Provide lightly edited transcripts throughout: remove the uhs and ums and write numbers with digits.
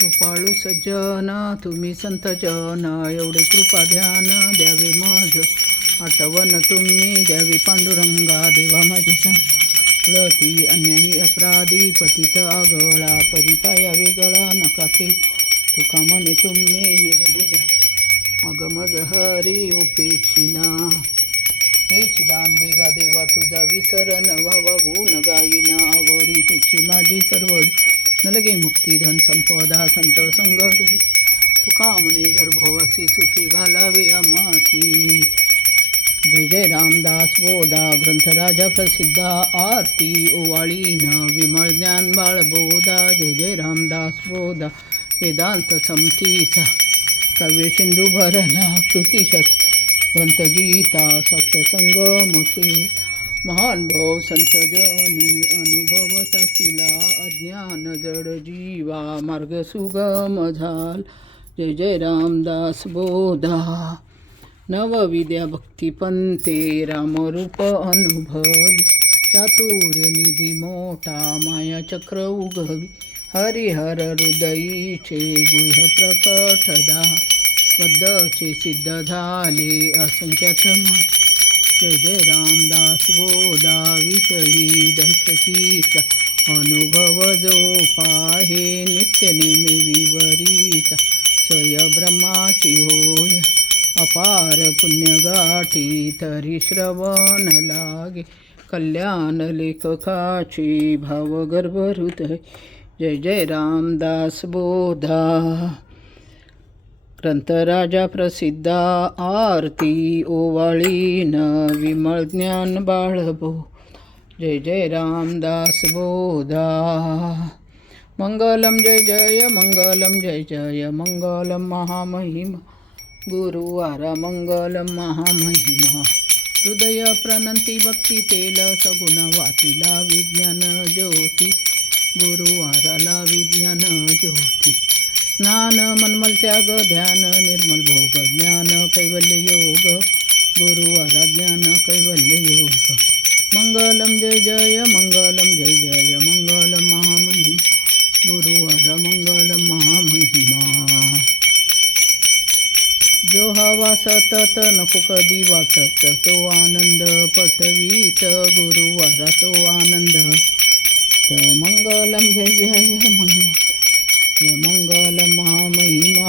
कृपाळू सज्जन तुम्ही संत जन, एवढे कृपा ध्यान द्यावे मज. आठवण तुम्ही द्यावी पांडुरंगा, देवा माझी साळती अन्यायी अपराधी पतित आगळा. परिपाया वेगळा नका ठेवू, तुका म्हणे तुम्ही निरविजा. मग मज हरी उपेक्षिना. हे चिदांबेगा देवा तुझा विसरण व्हावा, गुण गायीन आवडी हेची माझी सर्व. न लगे मुक्ती धन संपदा संत संग दे, तुका म्हणे गर्भवासी सुखी घालावे आमासी. जय जय रामदास बोधा ग्रंथराजा प्रसिद्धा, आरती ओवाळीन विमळ ज्ञान बाळबोधा. जय जय रामदास बोधा वेदांत समतीचा, काव्य सिंधू भरला क्षुतिशत ग्रंथगीता. साक्ष संगमके महान भाव संत जनी, अनुभव चाकिला अज्ञान जड जीवा, मार्ग सुगम झाल. जय जय रामदास बोधा. नवविद्या भक्तिपंते रामरूप अनुभवी, चातुर्य निधी मोठा माया चक्र उगवी. हरिहर हृदयीचे गुह्य प्रकटदा, बद्धचे सिद्ध झाले असंख्यात मान. जय जय रामदास बोधा विषयी दशकीचा, अनुभव जो पाहे नित्य नेमे विवरिता. स्वय ब्रह्माची होय अपार पुण्यगाठी, तरी श्रवण लागे कल्याण लेखकाची भावगर्भ हृदय. जय जय रामदास बोधा ग्रंथराजा प्रसिद्धा, आरती ओवाळीन विमळ ज्ञान बाळबो. जय जय रामदास बोधा. मंगलम जय जय मंगलम जय जय मंगलम महामहिमा, गुरुवारा मंगलम महामहिमा. हृदय प्रणंती भक्ती तेल सगुण वातिला विज्ञान ज्योती, गुरुवाराला विज्ञान ज्योती. स्नान मनमल त्याग ध्यान निर्मल भोग ज्ञान कैवल्य योग, गुरुवारा ज्ञान कैवल्य योग. मंगलम जय जय मंगलम जय जय मंगलम महामहिमा, गुरुवारा मंगलम महामहिमा. जो हवा सतत नको कधी वाटत, तो आनंद पटवीत गुरुवारा तो आनंद. मंगलम जय जय मंगल महामहिमा,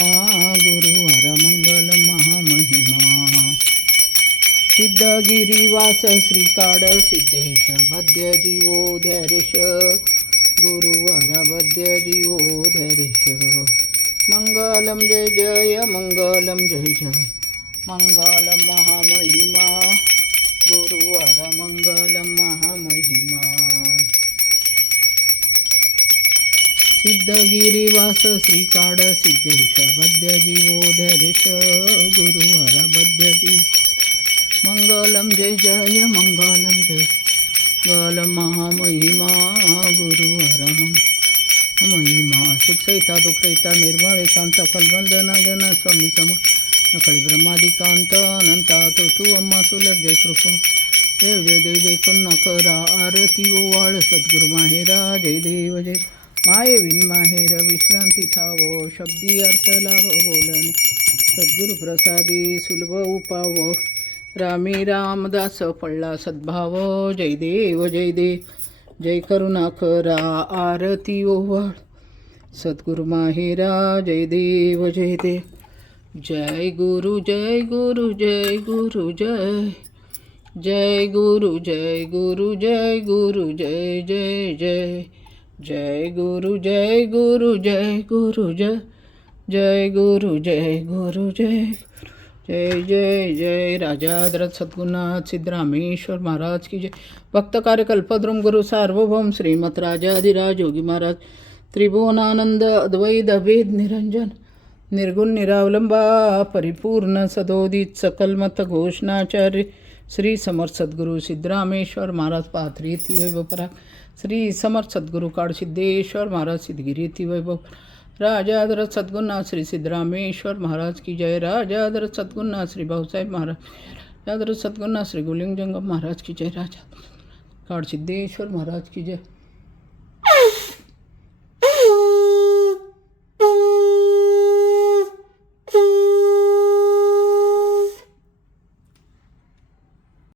गुरुवार मंगल महामहिमा. सिद्धगिरीवास श्रीकाड सिद्धेश, बद्य जीवो धैर्यश, गुरुवार बद्य जीवो धैर्यश. मंगलम जय जय मंगलम जय जय मंगलम महामहिमा, गुरुवार मंगलम महामहिमा. सिद्धगिरीवास श्रीकाड सिद्धेश, बद्य जीवो धैर्यश, गुरुवारा बद्य जीव. मंगलम जय जय मंगलम जय मंगलम महामहिमा, गुरुवारा महिमा. सुखसहिता दुःखरहिता निर्मळ एकांत, फलबंधना जन स्वामी सम नकळी ब्रह्मादिकांत अनंता. तो तू अम्मा सुलभ जय कृपा देव. जय देव जय करुणाकरा, आरती ओवाळ सद्गुरु माहेरा. जय देव जय माये विन माहेर, विश्रांती ठावो शब्दी अर्थ लाभ बोलणे. सद्गुरु प्रसादी सुलभ उपाव, रामी रामदास पडला सद्भाव. जय देव जय देव जय करुणाकरा, आरती ओवाळ सद्गुरु माहेरा. जय देव जय देव. जय गुरु जय गुरु जय गुरु जय जय गुरु जय गुरु जय गुरु जय जय जय जय गुरु जय गुरु जय गुरु जय जय गुरु जय गुरु जय जय जय जय. राजाद्रथ सद्गुरुनाथ सिद्धरामेश्वर महाराज की जय. भक्त कार्यकल्पद्रुम गुरु सार्वभौम श्रीमत राजाधिराज योगी महाराज, त्रिभुवनानंद अद्वैत अभेद निरंजन, निर्गुण निरावलंबा परिपूर्ण सदोदित सकलमत घोषणाचार्य श्री समर्थ सद्गुरु सिद्धरामेश्वर महाराज पाथरी येथी वैभव पराग. श्री समर्थ सद्गुरु काळसिद्धेश्वर महाराज सिद्धगिरी येथी वैभव. राजाधरथ सद्गुरुनाथ श्री सिद्धरामेश्वर महाराज की जय. राजाधरथ सद्गुरुनाथ श्री भाऊसाहेब महाराज, राजाधरथ सद्गुरुनाथ श्री गुलिंग जंगम महाराज की जय. राजा काळसिद्धेश्वर महाराज की जय.